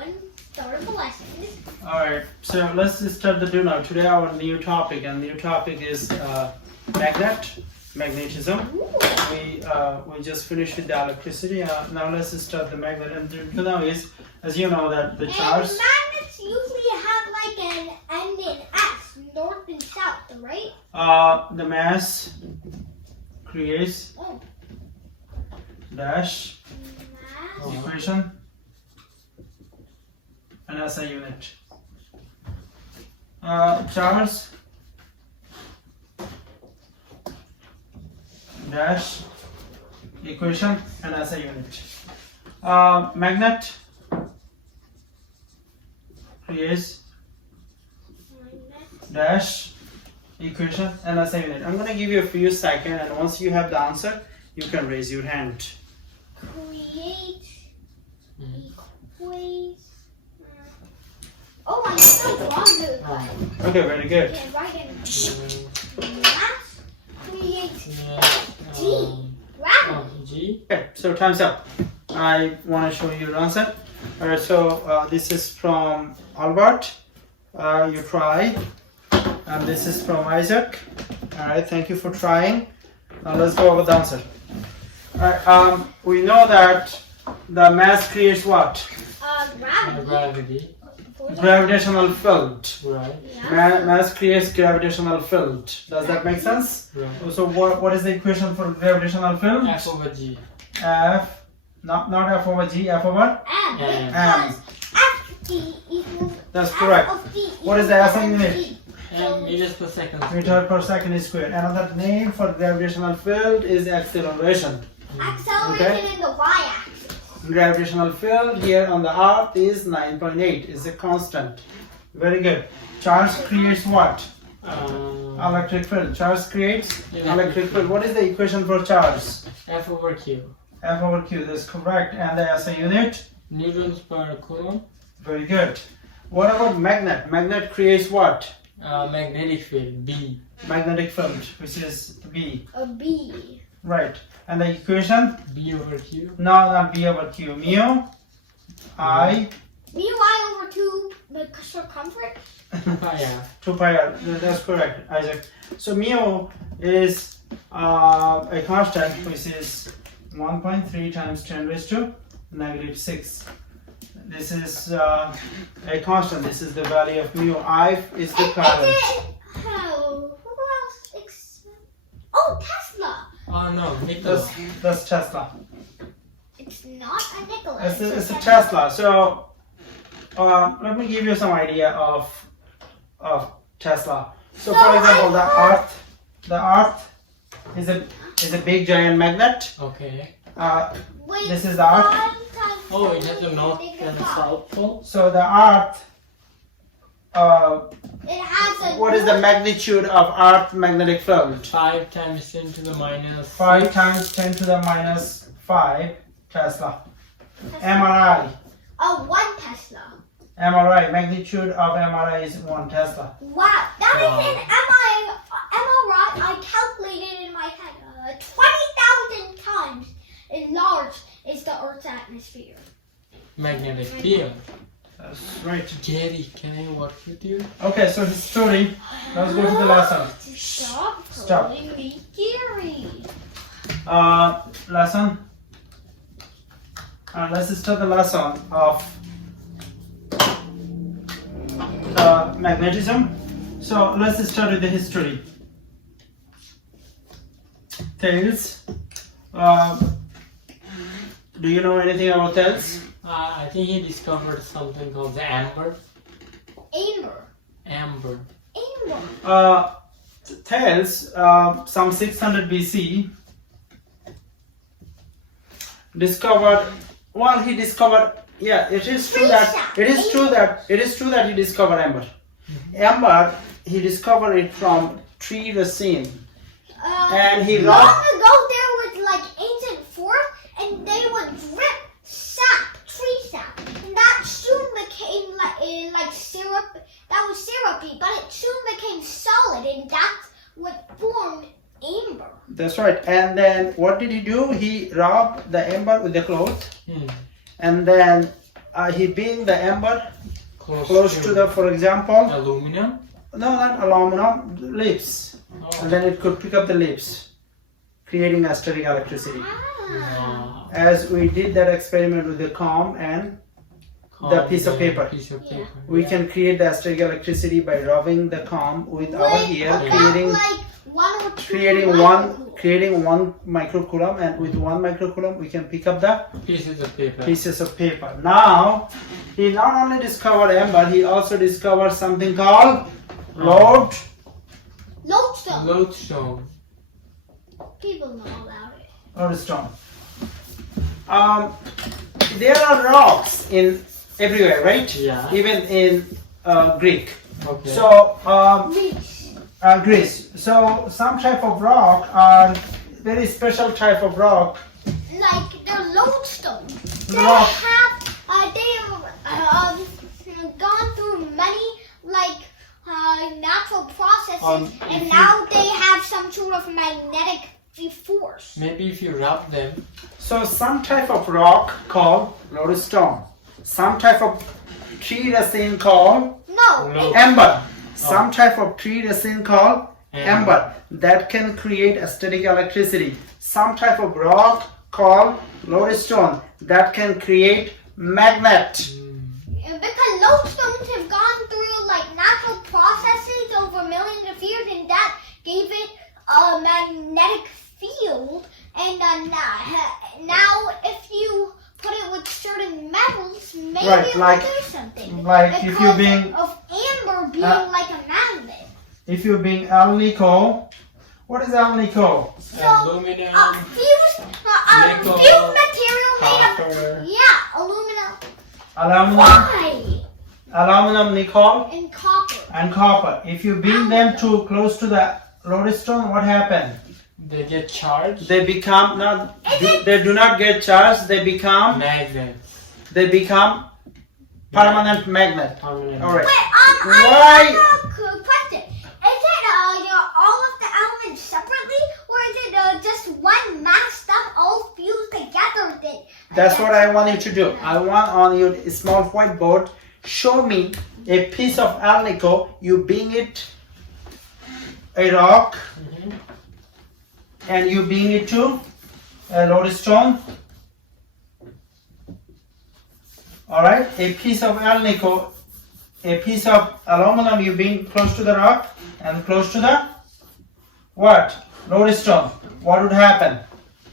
everyone. Start of the lesson. Alright, so let's start the do now. Today our new topic, and new topic is magnetism. We just finished with the electricity. Now let's start the magnet. And do now is, as you know, that the charge. And magnets usually have like an N and S, north and south, right? The mass creates dash equation and as a unit. Charge dash equation and as a unit. Magnet creates dash equation and as a unit. I'm going to give you a few seconds, and once you have the answer, you can raise your hand. Create equate. Oh, I know wrong. Okay, very good. Yeah, right in mass create G. Right. G. Okay, so time's up. I want to show you your answer. Alright, so this is from Albert. You try. And this is from Isaac. Alright, thank you for trying. Now let's go over the answer. Alright, we know that the mass creates what? Gravity. Gravitational field. Right. Yeah. Mass creates gravitational field. Does that make sense? Right. So what is the equation for gravitational field? F over G. F, not F over G, F over? M. M. Because FT equals That's F correct. of T What is the SI equals unit? G. Meters per second. Meter per second is squared. Another name for gravitational field is acceleration. Acceleration in the y-axis. Gravitational field here on the earth is 9.8. Is a constant. Very good. Charge creates what? Electric field. Charge creates electric field. What is the equation for charge? F over Q. F over Q. That's correct. And the SI unit? Newtons per coulomb. Very good. What about magnet? Magnet creates what? Magnetic field. B. Magnetic field, which is B. A B. Right. And the equation? B over Q. No, not B over Q. Mu I Mu I over 2 the circumference. Yeah. 2 pi r. That's correct, Isaac. So mu is a constant, which is 1.3 times 10 raised to negative 6. This is a constant. This is the value of mu. I is the current. Who else? Oh, Tesla. Oh no, Nicholas. That's Tesla. It's not a Nikola. It's a Tesla. So let me give you some idea of Tesla. So for example, the Earth is a big giant magnet. Okay. Wait, This is the Earth. Oh, it has a north and a south pole. So the Earth. It has a What is the magnitude of Earth magnetic field? 5 times 10 to the minus 5 times 10 to the minus 5 Tesla. MRI. Oh, 1 Tesla. MRI. Magnitude of MRI is 1 Tesla. Wow, that is an MRI. I calculated in my head. 20,000 times as large is the Earth's atmosphere. magnetic field. That's right. Jerry, can I work with you? Okay, so history. Let's go to the lesson. Stop Stop. calling me Gary. Lesson. Let's start the lesson of magnetism. So let's start with the history. Thales. Do you know anything about Thales? I think he discovered something called the amber. Amber. Amber. Amber. Thales, some 600 BC, discovered. Well, he discovered. Yeah, it is true that he discovered amber. Amber, he discovered it from tree resin, and he long robbed. ago there was like ancient forest, and they would drip sap, tree sap, and that soon became like syrup. That was syrupy, but it soon became solid, and that's what formed amber. That's right. And then what did he do? He rubbed the amber with the cloth, and then he being the ember close to the, for example, aluminum. no, not aluminum, leaves, Oh. and then it could pick up the leaves, creating a static electricity. Wow. As we did that experiment with the comb and the piece of paper. Piece of paper. we can create the static electricity by rubbing the comb with our ear, about creating like 1 or 2 creating one microcoulomb, and with 1 microcoulomb we can pick up the Pieces of paper. pieces of paper. Now, he not only discovered ember, he also discovered something called Lodestone. Lodestone. People know about it. lodestone. There are rocks in everywhere, right? Yeah. Even in Greek. Okay. So, Reach. Greece. So, some type of rock are very special type of rock. Like they're lodestone. They Rock. have gone through many like natural processes, If and you- now they have some sort of magnetic force. Maybe if you rub them. So, some type of rock called lodestone. Some type of tree resin called No, No. ember. Some type of tree resin called Ember. ember that can create a static electricity. Some type of rock called lodestone that can create magnet. because lodestones have gone through like natural processes over millions of years, and that gave it a magnetic field. And now, if you put it with certain metals, maybe Right, it will like- do something. like if you Because being- of amber being like a magnet. If you being alnico, what is alnico? Aluminum. Fused Nickel, material made copper. of aluminum. Aluminum, Why? aluminum, nickel, And copper. and copper. If you bring them too close to the lodestone, what happened? They get charged. They become not. They do not get charged. They become. Magnets. They become permanent magnet. Permanent. All right. Wait, Why- I have a question. Is it all of the elements separately, or is it just one massed up, all fused together? That's what I want you to do. I want on your small whiteboard, show me a piece of alnico. You bring it a rock, Mhm. and you bring it to a lodestone. All right, a piece of alnico, a piece of aluminum. You bring close to the rock and close to the what? Lodestone. What would happen?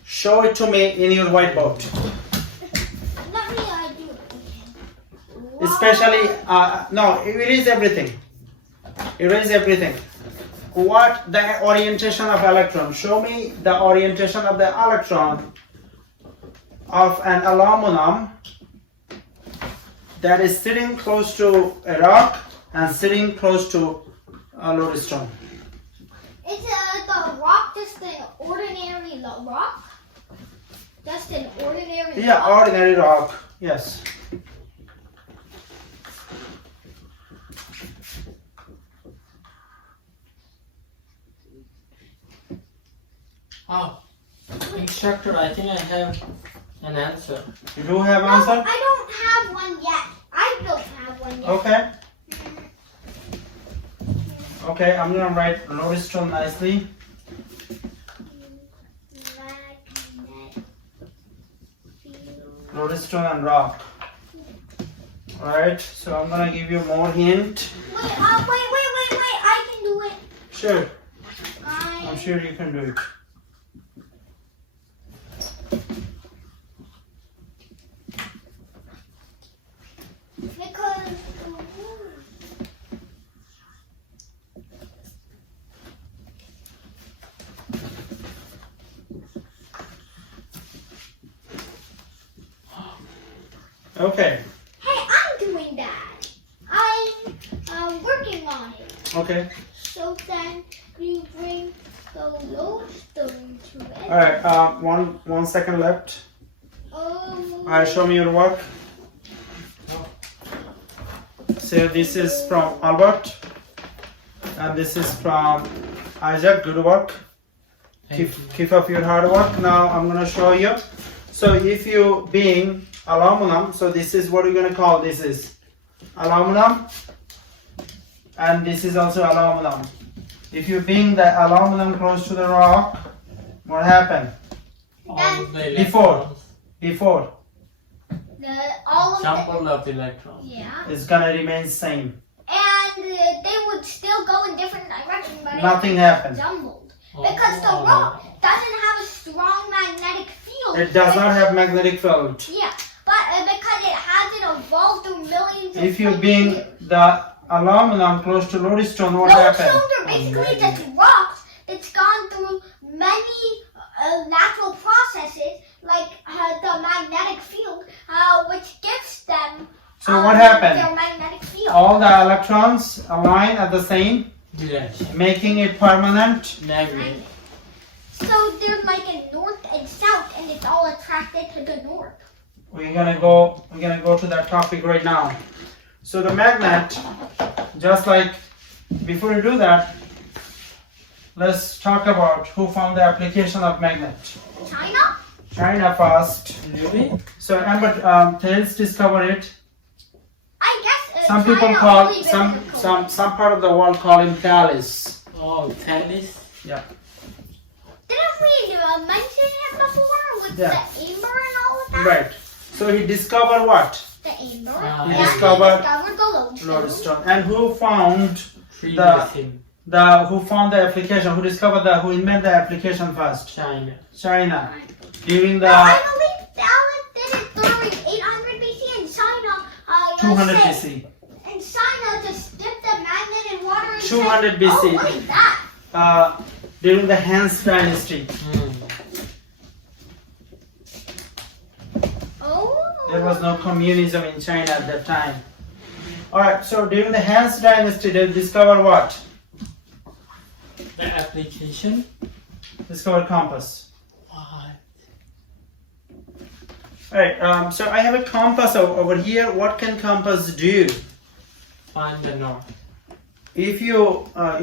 Show it to me in your whiteboard. Let me do it. Especially, no, erase everything. Erase everything. What the orientation of electron? Show me the orientation of the electron of an aluminum that is sitting close to a rock and sitting close to a lodestone. Is the rock just an ordinary rock? Just an ordinary Yeah, rock? ordinary rock. Yes. Oh, instructor, I think I have an answer. You do have No, answer? I don't have one yet. I don't have one yet. Okay. Okay, I'm gonna write lodestone nicely. Magnet field. Lodestone and rock. Alright, so I'm gonna give you more hint. Wait, wait. I can do it. Sure, I'm sure you can do it. Because Okay, hey, I'm doing that. I'm working on it. okay. So then you bring the lodestone to it. Alright, one second left. Alright, show me your work. So this is from Albert, and this is from Isaac. Good work. Thank you. Keep up your hard work. Now I'm gonna show you. So if you being aluminum. So this is what we're going to call, this is aluminum, and this is also aluminum. If you bring the aluminum close to the rock, what happened? All of the Before. electrons. Before, All of Jumble of electrons. yeah. it's going to remain same. And they would still go in different directions, but Nothing it happened. jumbled. Because the rock doesn't have a strong magnetic field. It does not have magnetic field. Yeah, but because it hasn't evolved through millions of If you years. bring the aluminum close to lodestone, what happened? Lodestones are basically just rocks that's gone through many natural processes, like the magnetic field, which gives them So what happened? their magnetic field. All the electrons align at the same, Direction. making it permanent. Magnet. So there's like a north and south, and it's all attracted to the north. We're gonna go to that topic right now. So the magnet, just like before we do that, let's talk about who found the application of magnet. China? China first. Really? So Amber Thales discovered it. I guess Some China people call only visited some part of the world call him Thales. Oh, tennis. Yeah. Didn't we mention him before with Yeah. the amber and all of that? Right. So he discovered what? The amber. He and discovered he discovered the lodestone. Lodestone. And who found Previous him. who found the application? Who discovered who invented the application first? China. China. During No, I the believe Dallas did it during 800 BC in China. 200 let's BC. say, in China, just dip the magnet in water and 200 say, BC. Oh, what is that? During the Han Dynasty. Oh. There was no communism in China at that time. Alright, so during the Han Dynasty, they discovered what? The application. Discovered compass. What? Alright, so I have a compass over here. What can compass do? Find the north. If you put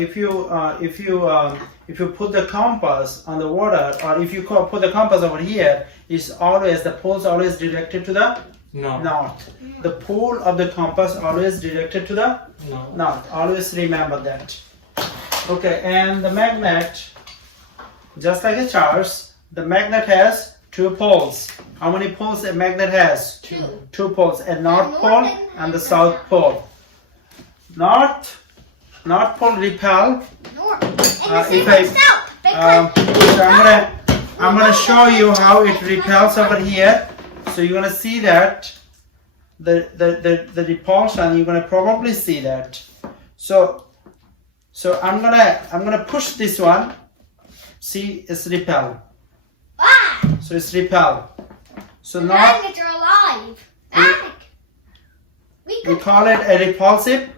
the compass on the water, or if you put the compass over here, the pole's always directed to the No. north. The pole of the compass always directed to the No. north. Always remember that. Okay, and the magnet, just like a charge, the magnet has two poles. How many poles a magnet has? Two. Two poles, a north north pole and- and the south pole. North pole repel. North. And the if same I- with south. Because So I'm gonna show you how it repels over here. So you're gonna see that the repulsion. You're gonna probably see that. So I'm gonna push this one. See, it's repel. So it's repel. So the now magnets are alive. Magnet. We we could call it a repulsive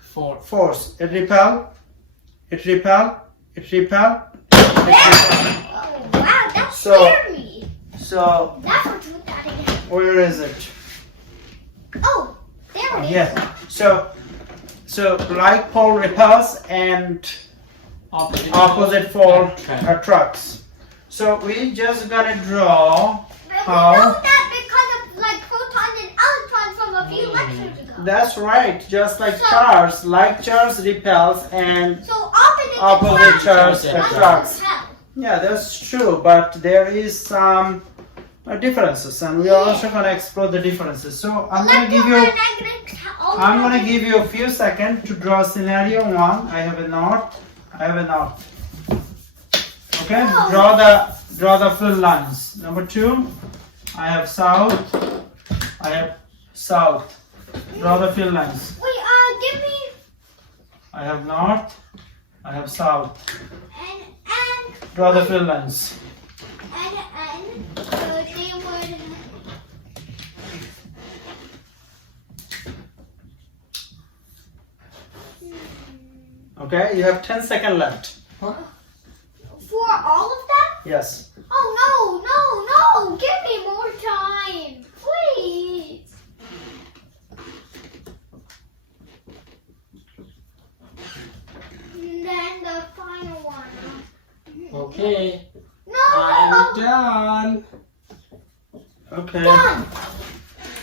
Four. force. It repel. It repel. It repel. Oh, wow, that So- scared me. So Never do that again. where is it? Oh, there it is. Yeah. So like pole repels and opposite pole attracts. So we just gonna draw But how. we know that because of like protons and electrons from a few lectures ago. That's right. Just like So- charge, like charge repels and So opposite opposite attracts. charge Not attracts. Hell. Yeah, that's true. But there is some differences, and we are also gonna explore the differences. So I'm gonna give you. I'm gonna give you a few seconds to draw scenario one. I have a north. I have a north. Okay, Oh. draw the full lines. Number two, I have south. I have south. Draw the fill lines. Wait, give me I have north. I have south. and Draw the fill lines. they would. Okay, you have 10 seconds left. For all of them? Yes. Oh no! Give me more time, please. And then the final one. Okay. No! I'm done. Okay. Done.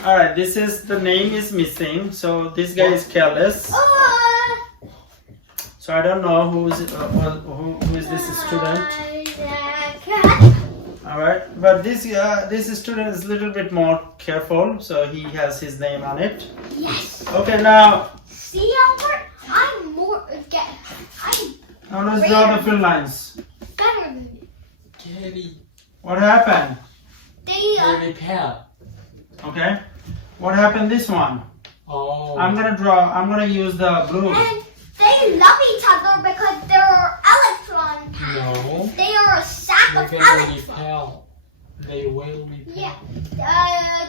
All right, this is the name is missing, so this guy is careless. So I don't know who is this student. All right, but this student is a little bit more careful, so he has his name on it. Yes. Okay, now. See, Albert, I'm more. Now let's draw the fill lines. Better than you. Gary. What happened? They repel. Okay. What happened this one? Oh. I'm gonna use the blue. And they love each other because they're electron packed. No. They are a sack of They will electrons. repel. They will repel. Yeah.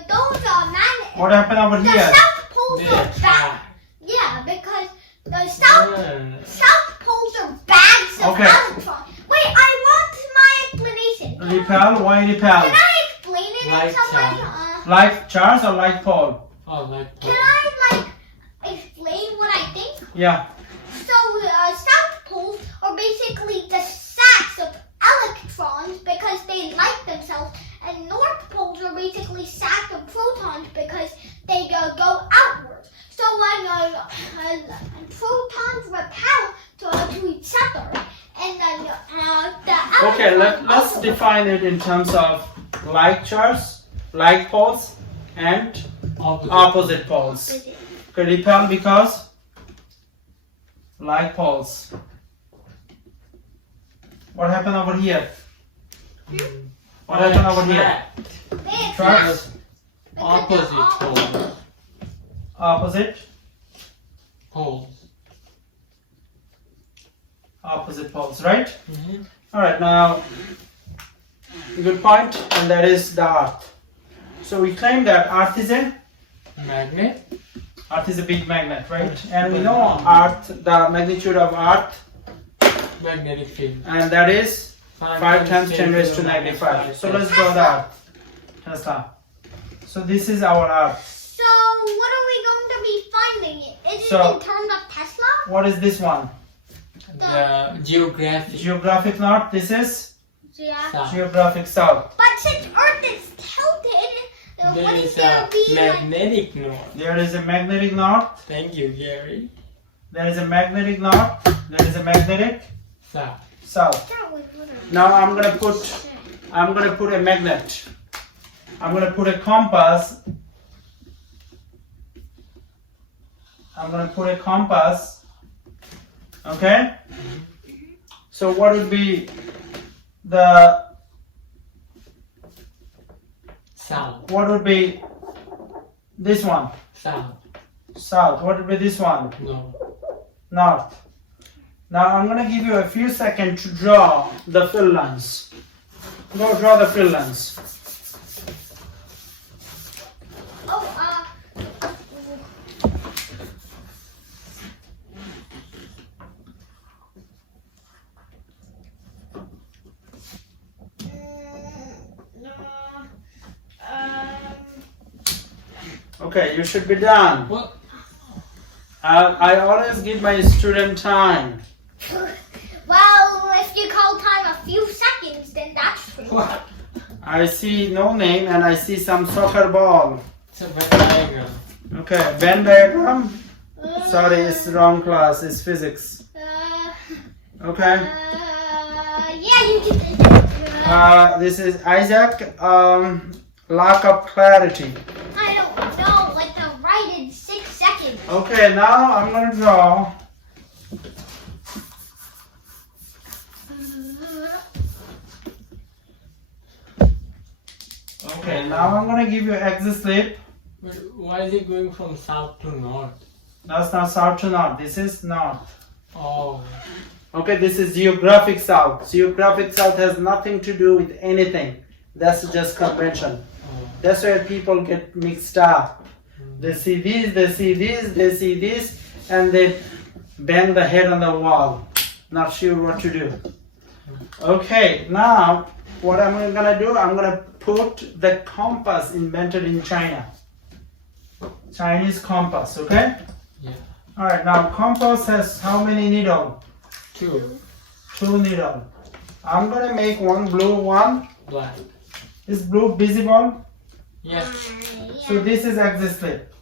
Those are magnets. What happened over The here? south poles They are bags. attack. Yeah, because the south Yeah. south poles are bags of Okay. electrons. Wait, I want my explanation. Repel. Why repel? Can I explain it in Like some way? charge. Like charge or like pole? Oh, like Can I explain what I think? Yeah. So south poles are basically the sacks of electrons because they like themselves, and north poles are basically sacks of protons because they go outwards. So when protons repel to each other, and then the Okay. electrons Let's also define it in terms of like charge, like poles, and opposite poles. repel. Okay, repel because like poles. What happened over here? What happened over here? They Charge. attract Opposite poles. Opposite. Poles. Opposite poles, right? Mm-hmm. All right. Now, good point, and that is the Earth. So we claim that Earth is a big magnet, right? And we know Earth, the magnitude of Earth, Magnetic field. and that is 5 times 10 raised to negative 5. So let's draw the Earth. Tesla. So this is our Earth. So what are we going to be finding? Is it So- in terms of Tesla? What is this one? The geographic. Geographic north. This is Yeah. South. geographic south. But since Earth is tilted, There wouldn't is there a be like... magnetic north. There is a magnetic north. Thank you, Gary. There is a magnetic north. There is a magnetic South. south. That was literally- Now I'm gonna put a magnet. I'm gonna put a compass. I'm gonna put a compass. Okay? So what would be the South. what would be this one? South. South. What would be this one? No. North. Now I'm gonna give you a few seconds to draw the fill lines. Go draw the fill lines. Oh, Okay, you should be done. What? I always give my student time. well, if you call time a few seconds, then that's true. What? I see no name and I see some soccer ball. It's a Venn diagram. Okay, Venn diagram. Sorry, it's wrong class. It's physics. Okay. Yeah, you did it. This is Isaac. Lack of clarity. I don't know what to write in 6 seconds. Okay, now I'm gonna draw. Okay, now I'm gonna give you axis slip. But why is it going from south to north? That's not south to north. This is north. Oh. Okay, this is geographic south. Geographic south has nothing to do with anything. That's just convention. Oh. That's where people get mixed up. They see this, they see this, they see this, and they bang the head on the wall. Not sure what to do. Okay, now what I'm gonna do, I'm gonna put the compass invented in China. Chinese compass, okay? Yeah. Alright, now compass has how many needles? 2. 2 needles. I'm gonna make one blue, one. Black. Is blue visible? Yes. So this is axis slip.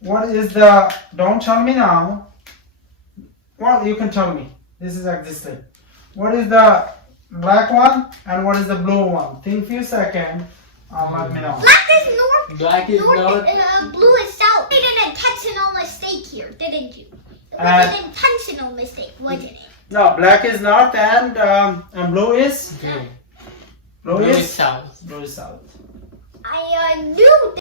What is the, don't tell me now. Well, you can tell me. This is axis slip. What is the black one and what is the blue one? Think few seconds. Let me know. Black is north. Black is north. Blue is south. You made an intentional mistake here, didn't you? It was Uh, an intentional mistake, wasn't it? No, black is north and blue is Okay. blue Blue is is south. blue is south. I knew